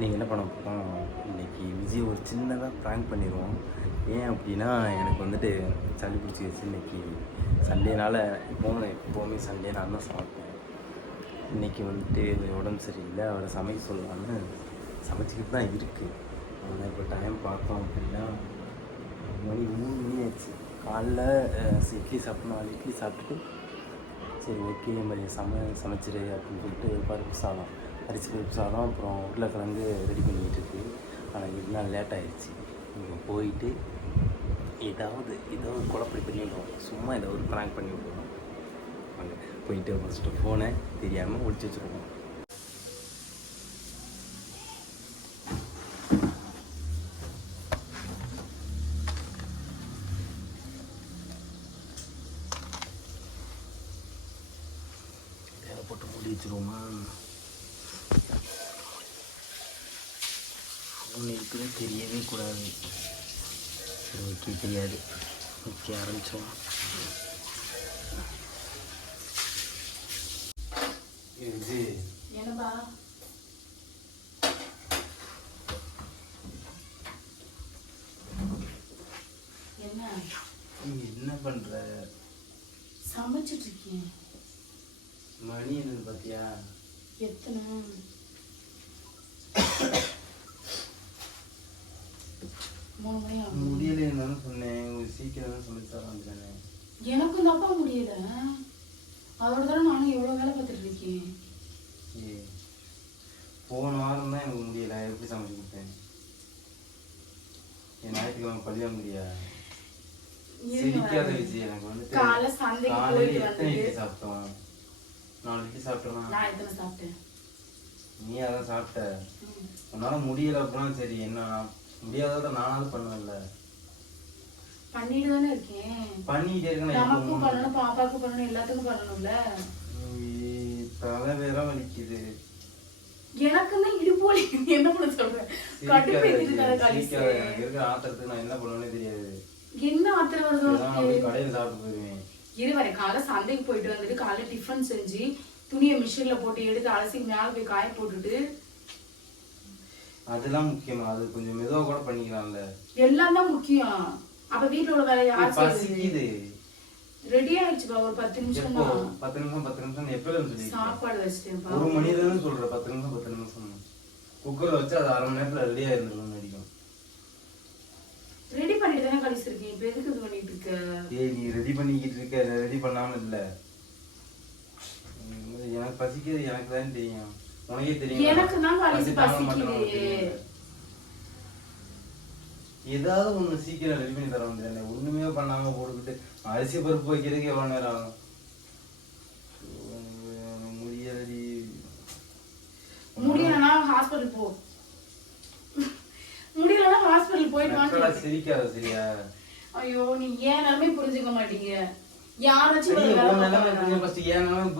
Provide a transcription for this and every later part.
இன்றைக்கி என்ன பண்ண போகிறோம்? இன்றைக்கி விஜய் ஒரு சின்னதாக ப்ராங்க் பண்ணிடுவோம். ஏன் அப்படின்னா, எனக்கு வந்துட்டு சளி பிடிச்சிக்கிச்சு. இன்றைக்கி சண்டேனால் எப்போவுமே சண்டே நான் தான் சமைப்பேன். இன்றைக்கி வந்துட்டு உடம்பு சரியில்லை, அவரை சமைக்க சொல்லலான்னு சமைச்சிக்கிட்டு தான் இருக்குது. ஆனால் இப்போ டைம் பார்த்தோம் அப்படின்னா மணி 3 மணி ஆச்சு. காலைல இட்லி சாப்பிட்டோம், 4 இட்லி சாப்பிட்டுட்டு சரி ஓகே மாதிரி சமைச்சிரு அப்படின்னு சொல்லிட்டு பருப்பு சாதம், அரிசி பருப்பு சாதம், அப்புறம் உருளைக்கிழங்கு ரெடி பண்ணிக்கிட்டு இருக்கு. ஆனால் இதெல்லாம் லேட் ஆகிடுச்சு. இங்கே போயிட்டு ஏதாவது குழப்படி பண்ணிவிடுவோம், சும்மா ஏதாவது ஒரு ப்ராங்க் பண்ணி விடுவோம். அங்கே போயிட்டு ஃபஸ்ட்டு ஃபோனை தெரியாமல் ஒழிச்சு வச்சுருவோம். போட்டு மூடி வச்சுருவோமா? ஃபோன் இருக்குன்னு தெரியவே கூடாது. சரி ஓகே, தெரியாது. ஓகே, ஆரம்பிச்சோம். இது என்னப்பா? என்ன நீ என்ன பண்ற? சமைச்சிட்டு இருக்கேன். மணி என்னது பார்த்தியா? எத்தனை? முடியல என்னன்னு சொன்னேன். ஒரு சீக்கிரம் சமைச்சு தரலாம் தானே. எனக்கும் தப்பா முடியல. அதோட தானே நானும் எவ்வளோ வேலை பார்த்துட்டு இருக்கேன். போன வாரம் தான் எனக்கு முடியல. எப்படி சமைச்சு கொடுத்தேன்? என் ஞாயிற்றுக்கிழமை பள்ளியாக முடியா? சிரிக்காத விஜய். எனக்கு வந்து காலையில் எத்தனை இட்லி சாப்பிட்டோம்? 4 இட்லி சாப்பிட்டோம். நான் எத்தனை சாப்பிட்டேன்? நீ அதான் சாப்பிட்ட. உன்னால முடியல அப்படின்னா சரி, என்ன முடியாதத நானாவது பண்ணுவேன்ல. பண்ணிட்டு தானே இருக்கேன். பண்ணிட்டே இருக்கேன். நமக்கும் பண்ணணும், பாப்பாவுக்கும் பண்ணணும், எல்லாத்துக்கும் பண்ணணும்ல. தலை வேற வலிக்குது. எனக்கு தான் இடுப்பு வலிக்குது. என்ன பண்ண சொல்றேன்? இருக்கிற ஆத்திரத்துக்கு நான் என்ன பண்ணுவேன்னு தெரியாது. என்ன ஆத்திரம் வருதோ கடையில் சாப்பிட்டு போயிருவேன். இருவரை காலை சந்தைக்கு போயிட்டு வந்துட்டு காலை டிஃபன் செஞ்சு துணியை மிஷின்ல போட்டு எடுத்து அலசி மேல போய் காய போட்டுட்டு அதெல்லாம் முக்கியமா? அது கொஞ்சம் மெதுவா கூட பண்ணிக்கலாம்ல. எல்லாம் தான் முக்கியம். அப்ப வீட்டுல உள்ள வேலையை யார் செய்யுது? ரெடி ஆயிடுச்சுப்பா. ஒரு 10 நிமிஷம் தான். 10 நிமிஷம் எப்பல சொல்லி சாப்பாடு வச்சிட்டேன்ப்பா. 1 மணி தான் சொல்ற. 10 நிமிஷம் குக்கர்ல வச்சு அது 1/2 மணி நேரத்துல ரெடியா இருந்துடும் அடிக்கும். ரெடி பண்ணிட்டு தானே கழிச்சிருக்கேன். இப்ப எதுக்கு இது பண்ணிட்டு இருக்க? ஏய், நீ ரெடி பண்ணிக்கிட்டு இருக்க, ரெடி பண்ணாம இல்ல. எனக்கு பசிக்கிறது எனக்கு தான் தெரியும். உனக்கே தெரியும். எனக்கு தான் பசிக்குது. ஏதாவது ஒண்ணு சீக்கிரம் ரெடி பண்ணி தர வேண்டியது. ஒண்ணுமே பண்ணாம போட்டுக்கிட்டு அரிசி பருப்பு வைக்கிறதுக்கு எவ்வளவு நேரம் ஆகும்? முடியலடி. முடியலன்னா ஹாஸ்பிட்டல் போ. முடியலன்னா ஹாஸ்பிட்டல் போயிட்டு வாங்க. சிரிக்காத சரியா? ஐயோ, நீ ஏன் நிலைமை புரிஞ்சுக்க மாட்டீங்க. யாராச்சும்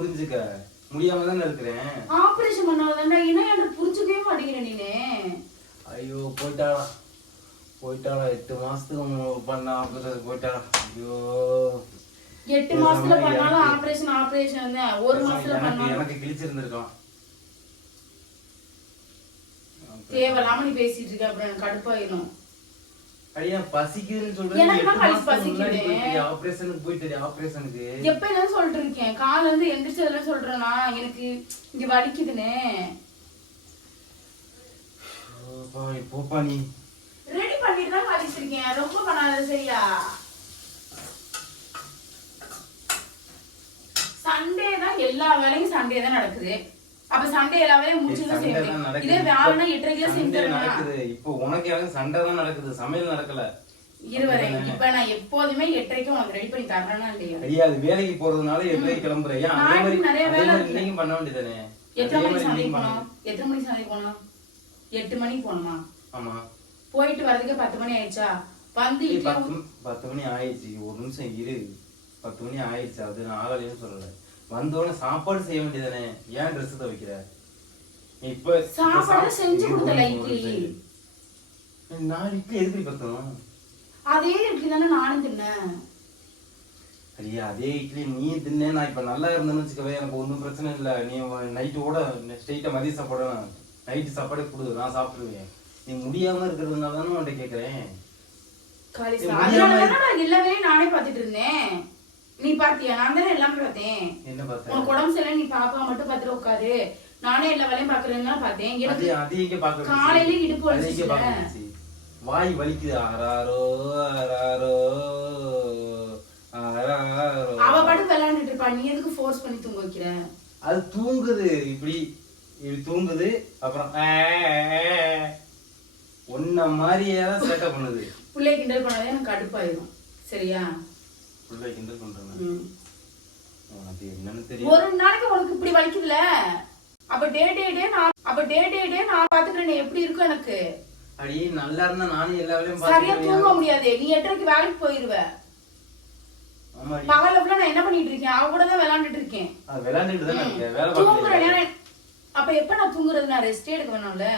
புரிஞ்சுக்க முடியாம தானே இருக்கிறேன். ஆபரேஷன் பண்ணாதான் என்ன புரிஞ்சுக்கவே மாட்டேங்கிற நீனே. ஐயோ, போயிட்டாளா 8 மாசத்துக்கு பண்ண ஆபரேஷன் போயிட்டாளா. ஐயோ, 8 மாசத்துல பண்ணாலும் ஆபரேஷன் தான். 1 மாசத்துல பண்ணாலும் எனக்கு கிழிச்சிருந்திருக்கலாம். தேவையில்லாம நீ பேசிட்டு இருக்க. அப்புறம் எனக்கு கடுப்பாயிரும். ஐயா, பசிக்குதுன்னு சொல்றேன். ஆபரேஷனுக்கு போயிட்டு ஆபரேஷனுக்கு எப்ப என்ன சொல்லிட்டு இருக்கேன்? காலைல இருந்து எந்திரிச்சதுல சொல்றேன்னா எனக்கு இங்க வலிக்குதுன்னு. போப்பா, நீ ரெடி பண்ணிட்டு தான் வலிச்சிருக்கேன். ரொம்ப பண்ணாத சரியா? சண்டே தான் எல்லா வேலையும் சண்டே தான் நடக்குது. அப்ப சண்டே எல்லா வேலையும் முடிச்சுதான் செய்யணும். இதே வேலைனா 8:30 செஞ்சிடணும். இப்போ உனக்கு எனக்கு சண்டை தான் நடக்குது, சமையல் நடக்கல. இருவரை இப்ப நான் எப்போதுமே 8:30 உனக்கு ரெடி பண்ணி தரேனா இல்லையா? ஐயா, அது வேலைக்கு போறதுனால 8:30 கிளம்புறேன். அதே மாதிரி நிறைய வேலை இன்னைக்கும் பண்ண வேண்டியதானே. எத்தனை மணிக்கு சந்தைக்கு போனோம்? 8 மணிக்கு போனோமா? ஆமா. போயிட்டு வரதுக்கு 10 மணி ஆயிடுச்சா? வந்து 10 மணி ஆயிடுச்சு. ஒரு நிமிஷம் இரு. 10 மணி ஆயிடுச்சு. அது நான் ஆகலையும் சொல்லல. வந்தோடனே சாப்பாடு செய்ய வேண்டியதானே. ஏன் ட்ரெஸ் துவைக்கிற? இப்ப சாப்பாடு செஞ்சு கொடுத்தல. இட்லி 4 இட்லி எதுக்கு பத்தணும்? அதே இட்லி தானே நானும் தின்னேன். சரியா அதே இட்லி நீ தின்னே நான் இப்ப நல்லா இருந்தேன்னு வச்சுக்கவே எனக்கு ஒன்றும் பிரச்சனை இல்லை. நீ நைட்டு கூட ஸ்ட்ரெயிட்டா மதிய சாப்பாடு நைட்டு சாப்பாடு கொடு, நான் சாப்பிடுவேன். நீ முடியாம இருக்கிறதுனால தானே உன்கிட்ட கேட்கறேன். எல்லா வேலையும் நானே பாத்துட்டு இருந்தேன். நீ பாத்தியா? நான் தானே எல்லாமே பார்த்தேன். என்ன பார்த்தேன்? உனக்கு உடம்பு சரியில்லை, நீ பாப்பா மட்டும் பாத்துட்டு உட்காரு, நானே எல்லா வேலையும் பாக்குறேன்னு பார்த்தேன். காலையில இடுப்பு வலிச்சு, வாய் வலிக்குது. ஆராரோ ஆராரோ ஆராரோ. அவ பாட்டு விளையாண்டுட்டு இருப்பா, நீ எதுக்கு ஃபோர்ஸ் பண்ணி தூங்க வைக்கிற? அது தூங்குது, இப்படி தூங்குது. அப்புறம் ஒன்ன மாதிரியே தான் சேட்டை பண்ணுது. பிள்ளை கிண்டல் பண்ணாதே எனக்கு கடுப்பாயிரும். சரியா? பிள்ளை கிண்டல் பண்றேன். உனக்கு என்னன்னு தெரியும். ஒரு நாளைக்கு உனக்கு இப்படி வலிக்குதுல, அப்ப டே நான் பாத்துக்கிறேன் எப்படி இருக்கும் எனக்கு. அடி நல்லா இருந்தா நானும் எல்லா வேலையும் சரியா தூங்க முடியாது. நீ 8:30 வேலைக்கு போயிருவ. பகல்ல ஃபுல்லா நான் என்ன பண்ணிட்டு இருக்கேன்? அவ கூட தான் விளையாண்டுட்டு இருக்கேன். விளையாண்டுட்டு தான் இருக்கேன், வேலை பார்க்கறேன். அப்ப எப்ப நான் தூங்குறது? நான் ரெஸ்ட் எடுக்க வேணும்ல.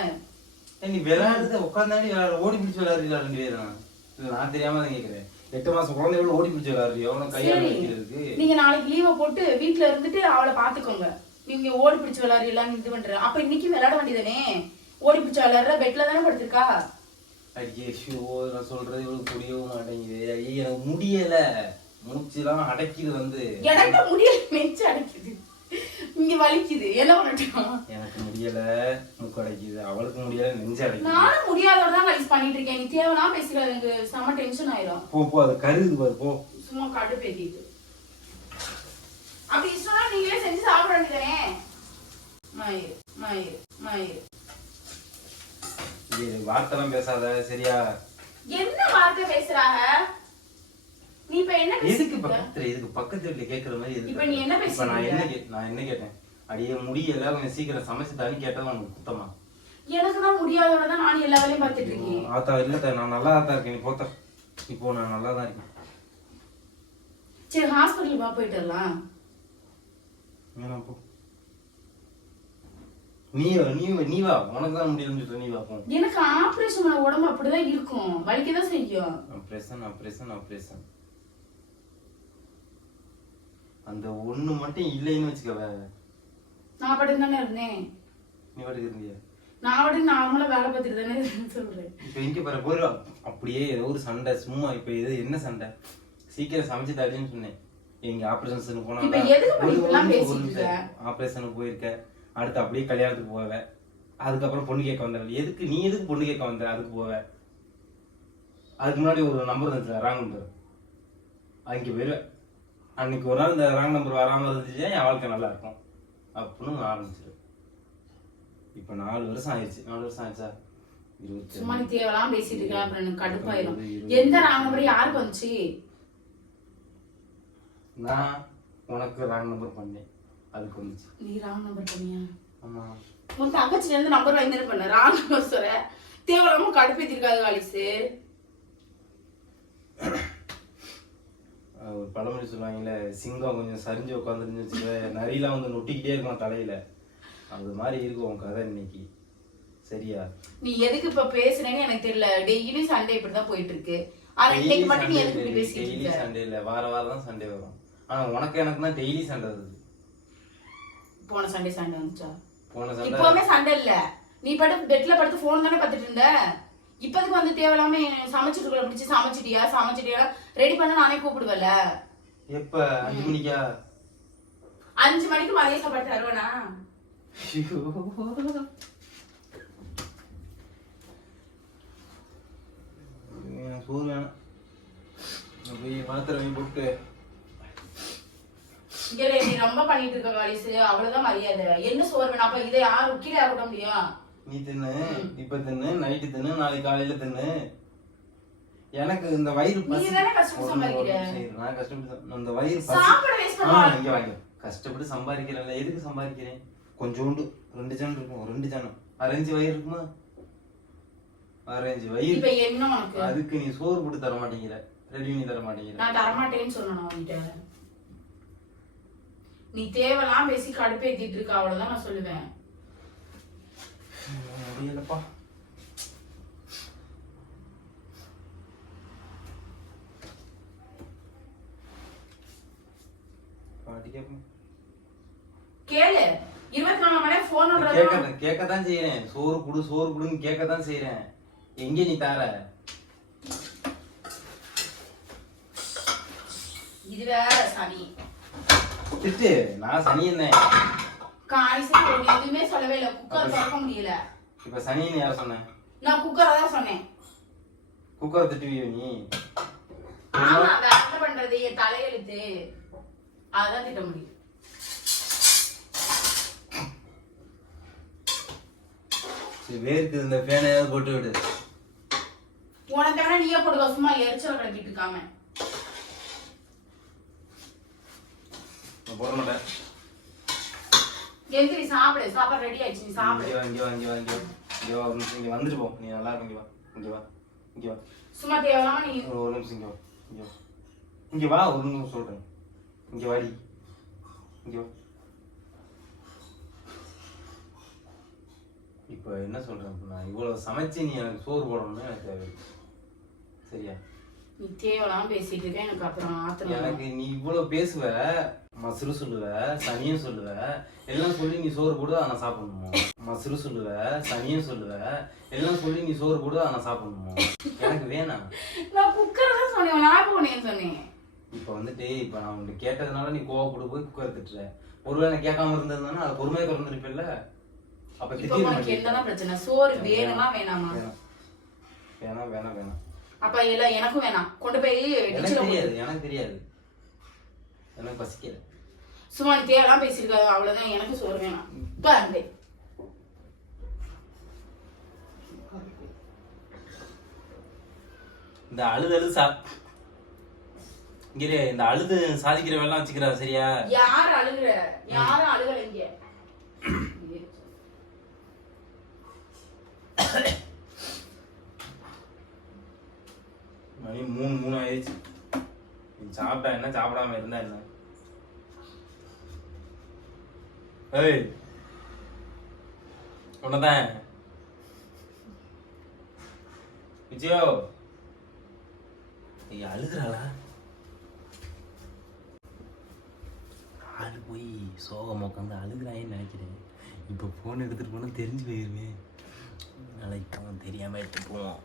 நீ விளையாடுறது உட்காந்தாடி ஓடி பிடிச்சு விளையாடுறீங்களா? 2 பேரும் இல்ல, நான் தெரியாம தான் கேக்குறேன். 8 மாசம் குழந்தையோட ஓடி பிடிச்சு விளையாடுறியோ? உனக்கு கையால வைக்கிறதுக்கு நீங்க நாளைக்கு லீவை போட்டு வீட்டுல இருந்துட்டு அவளை பாத்துக்கோங்க. நீங்க ஓடி பிடிச்சு விளையாடுறீங்களான்னு இது பண்ற. அப்ப இன்னைக்கு விளையாட வேண்டியதானே? ஓடி பிடிச்சு விளையாடுற, பெட்ல தானே படுத்திருக்கா. ஐயே ஷோ, நான் சொல்றது இவளுக்கு புரியவும் மாட்டேங்குது. ஐயே எனக்கு முடியல, மூச்சுலாம் அடைக்குது. எனக்கு முடியல, நெஞ்சு அடைக்குது, இங்க வலிக்குது. என்ன பண்ணட்டும்? எனக்கு முடியல, மூக்கு அடைக்குது. அவளுக்கு முடியல, நெஞ்சு அடைக்குது. நானும் முடியாதோட தான் கைஸ் பண்ணிட்டு இருக்கேன். நீ தேவலாம் பேசுற, எனக்கு செம டென்ஷன் ஆயிரும். போ அது கருது பாரு, போ. சும்மா கடு பேத்திட்டு. அப்படி இஷ்டம்னா நீங்களே செஞ்சு சாப்பிட வேண்டியதானே? மயிர் மயிர் மயிர். இது வார்த்தைலாம் பேசாத, சரியா? என்ன வார்த்தை பேசுறாங்க? நீ இப்ப என்ன எதுக்கு பக்கத்துல வீட்டுல கேக்குற மாதிரி எதுக்கு? இப்ப நீ என்ன பேசுற? நான் என்ன கேட்டேன்? அடியே முடியல, கொஞ்சம் சீக்கிரம் சமைச்சு தண்ணி கேட்டா உனக்கு குத்தமா? எனக்கு தான் முடியாதோட தான் நான் எல்லா வேலையும் பார்த்துட்டு இருக்கேன். ஆத்தா இல்ல, நான் நல்லா தான் இருக்கேன். நீ போத்த. இப்போ நான் நல்லா தான் இருக்கேன். சரி, ஹாஸ்பிடல் வா, போயிட்டு வரலாம். போ. நீ வா, உனக்கு தான் முடியலன்னு சொல்ற, நீ வா போ. எனக்கு ஆபரேஷன் பண்ண உடம்பு அப்படிதான் இருக்கும், வலிக்கதான் செய்யும். ஆபரேஷன் அந்த ஒண்ணு மட்டும் இல்லைன்னு வச்சுக்கவே. நான் படுத்து தானே இருந்தேன். நீ படுத்து இருந்தியா? நான் படுத்து நார்மலா வேலை பார்த்துட்டு தானே சொல்றேன். இப்ப இங்க பாரு, போயிரு. அப்படியே ஏதோ ஒரு சண்டை சும்மா. இப்ப இது என்ன சண்டை? சீக்கிரம் சமைச்சு தரேன்னு சொன்னேன். எங்க ஆபரேஷனுக்கு போனா ஆபரேஷனுக்கு போயிருக்க, அடுத்து அப்படியே கல்யாணத்துக்கு போவ, அதுக்கப்புறம் பொண்ணு கேட்க வந்த. எதுக்கு நீ எதுக்கு பொண்ணு கேட்க வந்த? அதுக்கு போவ. அதுக்கு முன்னாடி ஒரு நம்பர் இருந்துச்சு, ராங் நம்பர். அங்கே போயிருவேன். அன்னைக்கு ஒரு நாள் இந்த ராங் நம்பர் வராமல் இருந்துச்சு, என் வாழ்க்கை நல்லா இருக்கும் அப்படின்னு ஆரம்பிச்சிரு. இப்ப 4 வருஷம் ஆயிடுச்சு. 4 வருஷம் ஆயிடுச்சா? சும்மா நீ தேவலாம் பேசிட்டு இருக்க, அப்புறம் எனக்கு கடுப்பாயிரும். எந்த ராங் நம்பர் யாருக்கு வந்துச்சு? நான் உனக்கு ராங் நம்பர் பண்ணேன், அதுக்கு வந்துச்சு. நீ ராங் நம்பர் பண்ணியா? ஆமா. உன் தங்கச்சில இருந்து நம்பர் வாங்கி பண்ண ராங் நம்பர் சொல்ற. தேவலாம கடுப்பேத்திருக்காது வாலிசு. ஒரு பழமொழி சொல்லுவாங்கல்ல, சிங்கம் கொஞ்சம் சரிஞ்சு உட்காந்துருந்து வச்சுக்க, நரியெல்லாம் வந்து நொட்டிக்கிட்டே இருக்கும் தலையில. அது மாதிரி இருக்கும் உன் கதை இன்னைக்கு, சரியா? நீ எதுக்கு இப்ப பேசுறேன்னு எனக்கு தெரியல. டெய்லி சண்டே இப்படிதான் போயிட்டு இருக்கு. ஆனா இன்னைக்கு மட்டும் நீ எதுக்கு இப்படி பேசிட்டு இருக்க? டெய்லி சண்டே இல்ல, வார வாரம் தான் சண்டே வரும். ஆனா உனக்கு எனக்கு தான் டெய்லி சண்டை வருது. போன சண்டே வந்துச்சா? போன சண்டே இப்பவுமே சண்டை இல்ல. நீ படுத்து பெட்ல படுத்து போன் தானே பார்த்துட்டு இருந்த. இப்போதுக்கு வந்து தேவையில்லாம சமைச்சிட்டு இருக்க பிடிச்சி சமைச்சிட்டியா ரெடி பண்ண நானே கூப்பிடுவல. எப்ப? 5 மணிக்கா? 5 மணிக்கு மதிய சாப்பாடு தருவேனா? சோறு வேணாம், போய் மாத்திரை போட்டு. நீ ரொம்ப பண்ணிட்டு இருக்க காலிசு, அவ்வளவுதான் மரியாதை. என்ன சோறு வேணும்? அப்ப இதை யாரு கீழே ஆகட்ட முடியும்? நீ தின்னு, இப்ப தின்னு, நைட்டு தின்னு, நாளைக்கு காலையில தின்னு. எனக்கு இந்த வயிறு நீ தானே கஷ்டப்பட்டு சம்பாதிக்கிற. நான் கஷ்டப்பட்டு அந்த வயிறு சாப்பாடு வேஸ்ட் பண்ணாத. இங்க வாங்க. கஷ்டப்பட்டு சம்பாதிக்கிறேன்ல, எதுக்கு சம்பாதிக்கிறேன்? கொஞ்சோண்டு 2 ஜான் இருக்கும், 2 ஜானம். அரேஞ்சு வயிறு இருக்குமா? அரேஞ்சு வயிறு. இப்ப என்ன உனக்கு? அதுக்கு நீ சோறு போட்டு தர மாட்டேங்கிற, ரெடி பண்ணி தர மாட்டேங்கிற. நான் தர மாட்டேன்னு சொன்னேன் உன்கிட்ட. நீ தேவலாம் பேசி கடுப்பேத்திட்டு இருக்க, அவ்வளவுதான் நான் சொல்லுவேன். முடியலப்பா. பாட்டி கேளு. 24 மணி நேரம் போன் கேட்கத்தான் செய்யறேன். சோறு குடுன்னு கேட்கத்தான் செய்யறேன். எங்க நீ தார? இது வேற சனி. திட்டு. நான் சனி என்ன? காய்ச்சி எதுவுமே சொல்லவே இல்லை. குக்கர் திறக்க முடியல. இப்ப சனின்னு யார் சொன்னேன்? நான் குக்கரை தான் சொன்னேன். குக்கரை திட்டுவியோ நீ? ஆமா, வேற என்ன பண்றது? என் தலையெழுத்து. அதான் திட்ட முடியும். வேர்க்குது, இந்த ஃபேனை ஏதாவது போட்டு விடு. உனக்கு வேணா நீயே போட்டுக்கோ, சும்மா எரிச்சல் கிளப்பிட்டு இருக்காம. போட மாட்டேன். எந்திரி, சாப்பிடு. சாப்பாடு ரெடி ஆயிடுச்சு, நீ சாப்பிடு. இங்க வா ஒரு நிமிஷம். இங்க வந்துட்டு போ. நீ நல்லா இருக்கு. இங்க வா. சும்மா தேவையில்லாம நீ ஒரு நிமிஷம் இங்க வா ஒரு நிமிஷம் சொல்றேன். இங்க வாடி. இங்க வா. இப்போ என்ன சொல்றேன்? நான் இவ்வளவு சமைச்சு நீ எனக்கு சோறு போடணும்னு எனக்கு தேவை. சரியா? நீ தேவையில்லாம பேசிட்டு இருக்க. எனக்கு அப்புறம் ஆத்திரம். எனக்கு நீ இவ்வளவு பேசுவ, மசுறு சொல்லுவ, சனியும் சொல்லுவ, எல்லாம் சொல்லி நீ சோறு போடு, அதை நான் சாப்பிடணுமோ? மசுறு சொல்லுவ, சனியும் சொல்லுவ, எல்லாம் சொல்லி நீ சோறு போடு, அதை நான் சாப்பிடணுமோ? எனக்கு வேணாம். நான் குக்கரை தான் சொன்னேன். நான் போனேன்னு சொன்னேன். இப்போ வந்துட்டு இப்போ நான் உன்கிட்ட கேட்டதுனால நீ கோவப்பட்டு போய் குக்கர் திட்டுற. ஒருவேளை நான் கேட்காம இருந்திருந்தானா அதை பொறுமையாக திறந்துருப்பில்ல? அப்ப உனக்கு என்னதான் பிரச்சனை? சோறு வேணுமா வேணாமா? வேணாம். அப்ப இல்ல, எனக்கும் வேணாம். கொண்டு போய் எனக்கு தெரியாது. எனக்கு பசிக்கல. சும்மா நீ தேவையெல்லாம் பேசிருக்காது, அவ்வளவுதான். எனக்கு சோறு வேணாம். பாருங்க, இந்த அழுது இங்கே இந்த அழுது சாதிக்கிற வேலை வச்சுக்கிறா. சரியா? யாரும் அழுகுற? யாரும் அழுகல இங்க. மணி 3 ஆயிடுச்சு. நீ சாப்பிட்டா என்ன, சாப்பிடாம இருந்தா என்ன? ஏய், உன்னதான் விஜயோ அழுகுறாளா? ஆளு போய் சோகமா உட்காந்து அழுகுறாயின்னு நினைக்கிறேன். இப்போ ஃபோன் எடுத்துட்டு போனா தெரிஞ்சு போயிருவேன். நாளைக்கு அவன் தெரியாம எடுத்துட்டு போவோம்.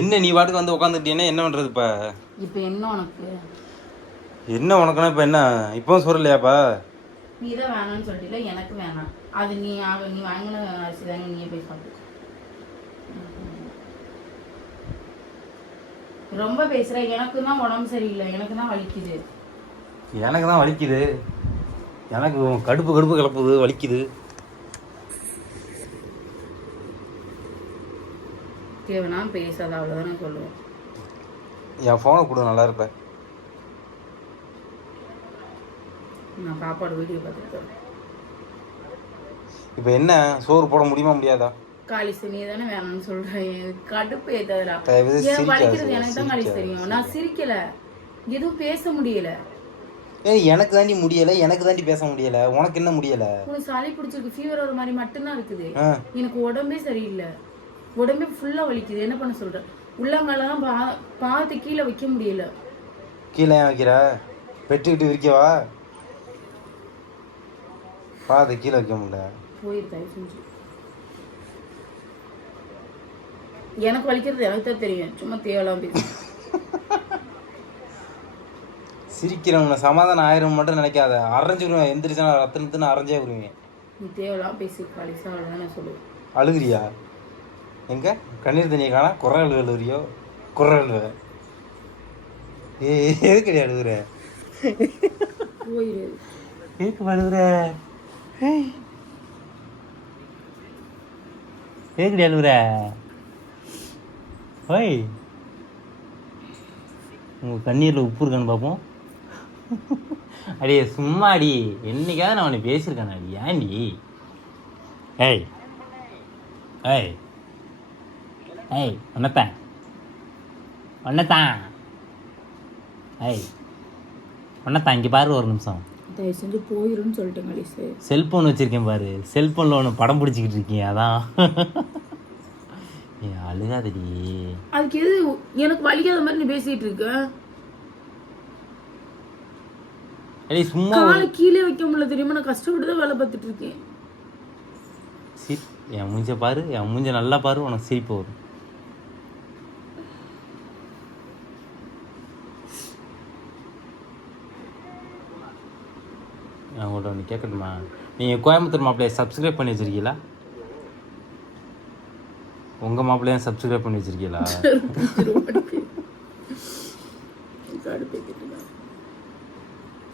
என்ன நீ வாட்டுக்கு வந்து உட்காந்துக்கிட்டீங்கன்னா என்ன பண்றது? இப்ப என்ன உனக்கு? என்ன உனக்குன்னா இப்ப என்ன? இப்பவும் சொல்லலையாப்பா? நீ தான் வேணாம்னு சொல்லிட்டல. எனக்கு வேணாம். அது நீ வாங்கின அரிசி தாங்க, நீயே போய் சாப்பிடு. ரொம்ப பேசுற. எனக்கு தான் உடம்பு சரியில்லை. எனக்கு தான் வலிக்குது. எனக்கு தான் வலிக்குது. எனக்கு கடுப்பு கிளப்புது, வலிக்குது. தேவைனா பேசாத, அவ்வளோதானே சொல்லுவேன். என் ஃபோனை கொடு, நல்லா இருப்பேன். நான் சாப்பாடு வீடியோ பார்த்துட்டு. இப்போ என்ன சோறு போட முடியுமா முடியாதா? காலிஸ் நீ தானே வேணாம்னு சொல்றேன். கடுப்பு ஏத்தாதுடா. வலிக்கிறது எனக்கு தான் காலிஸ் தெரியும். நான் சிரிக்கல, எதுவும் பேச முடியல. எனக்கு தாண்டி முடியல, எனக்கு தாண்டி பேச முடியல. உனக்கு என்ன முடியல? உனக்கு சளி பிடிச்சிருக்கு, ஃபீவர் ஒரு மாதிரி மட்டும்தான் இருக்குது. எனக்கு உடம்பே சரியில்லை. உடம்பே ஃபுல்லா வலிக்குது. என்ன பண்ண சொல்ற? உள்ளங்காலெல்லாம் பார்த்து கீழே வைக்க முடியல. கீழே ஏன் வைக்கிற? பெட்டுக்கிட்டு விரிக்கவா? பார்த்து கீழே வைக்க முடியல. போயிருக்காய் செஞ்சு. எனக்கு வலிக்கிறது எனக்கு தான் தெரியும். சும்மா தேவலாம் பேசு. சிரிக்கிறவங்க சமாதானம் ஆயிரம் மட்டும் நினைக்காத. அரைஞ்சிருவேன். எந்திரிச்சா ரத்தனத்துன்னு அரைஞ்சே விடுவேன். நீ தேவலாம் பேசி காலிசா அவ்வளோதான் நான் சொல்லுவேன். அழுகுறியா? எங்க கண்ணீர் தண்ணியை காணா? குரல் அழுகுறியோ? குரல் எதுக்கடி அழுகுற? போயிரு. எதுக்கு அழுகுற? எதுக்கடி அழுகுற? ஓய், உங்கள் கண்ணீரில் உப்பு இருக்கான்னு பார்ப்போம். அடியே சும்மா அடி. என்னைக்காவது நான் அவனை பேசியிருக்கேன் அடி. ஏன்டி? ஏய் ஏய் ஏய் ஒன்னத்தான் ஏய் ஒன்னத்தான் இங்கே பாரு ஒரு நிமிஷம். தயவு செஞ்சு போயிருன்னு சொல்லிட்டேன் கலிஸ். செல்ஃபோன் வச்சுருக்கேன் பாரு. செல்ஃபோனில் ஒன்று படம் பிடிச்சிக்கிட்டு இருக்கீங்க, அதான். ஏ அழுகாதடி. அதுக்கு எது எனக்கு வலிக்காத மாதிரி நீ பேசிகிட்டு இருக்க? ஏய் சும்மா காலை கீழே வைக்க முடியல தெரியுமா, நான் கஷ்டப்பட்டு தான் வேலை பார்த்துட்டு இருக்கேன். என் மூஞ்ச பாரு, என் மூஞ்ச நல்லா பாரு, உனக்கு சிரிப்பு வரும். நான் உங்கள்கிட்ட ஒன்று கேட்கட்டுமா? நீங்கள் கோயம்புத்தூர் மாப்பிள்ளையை சப்ஸ்கிரைப் பண்ணி வச்சுருக்கீங்களா? உங்கள் மாப்பிள்ளையும் சப்ஸ்கிரைப் பண்ணி வச்சுருக்கீங்களா?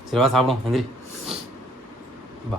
சரி வா சாப்பிடும் எந்திரி பா.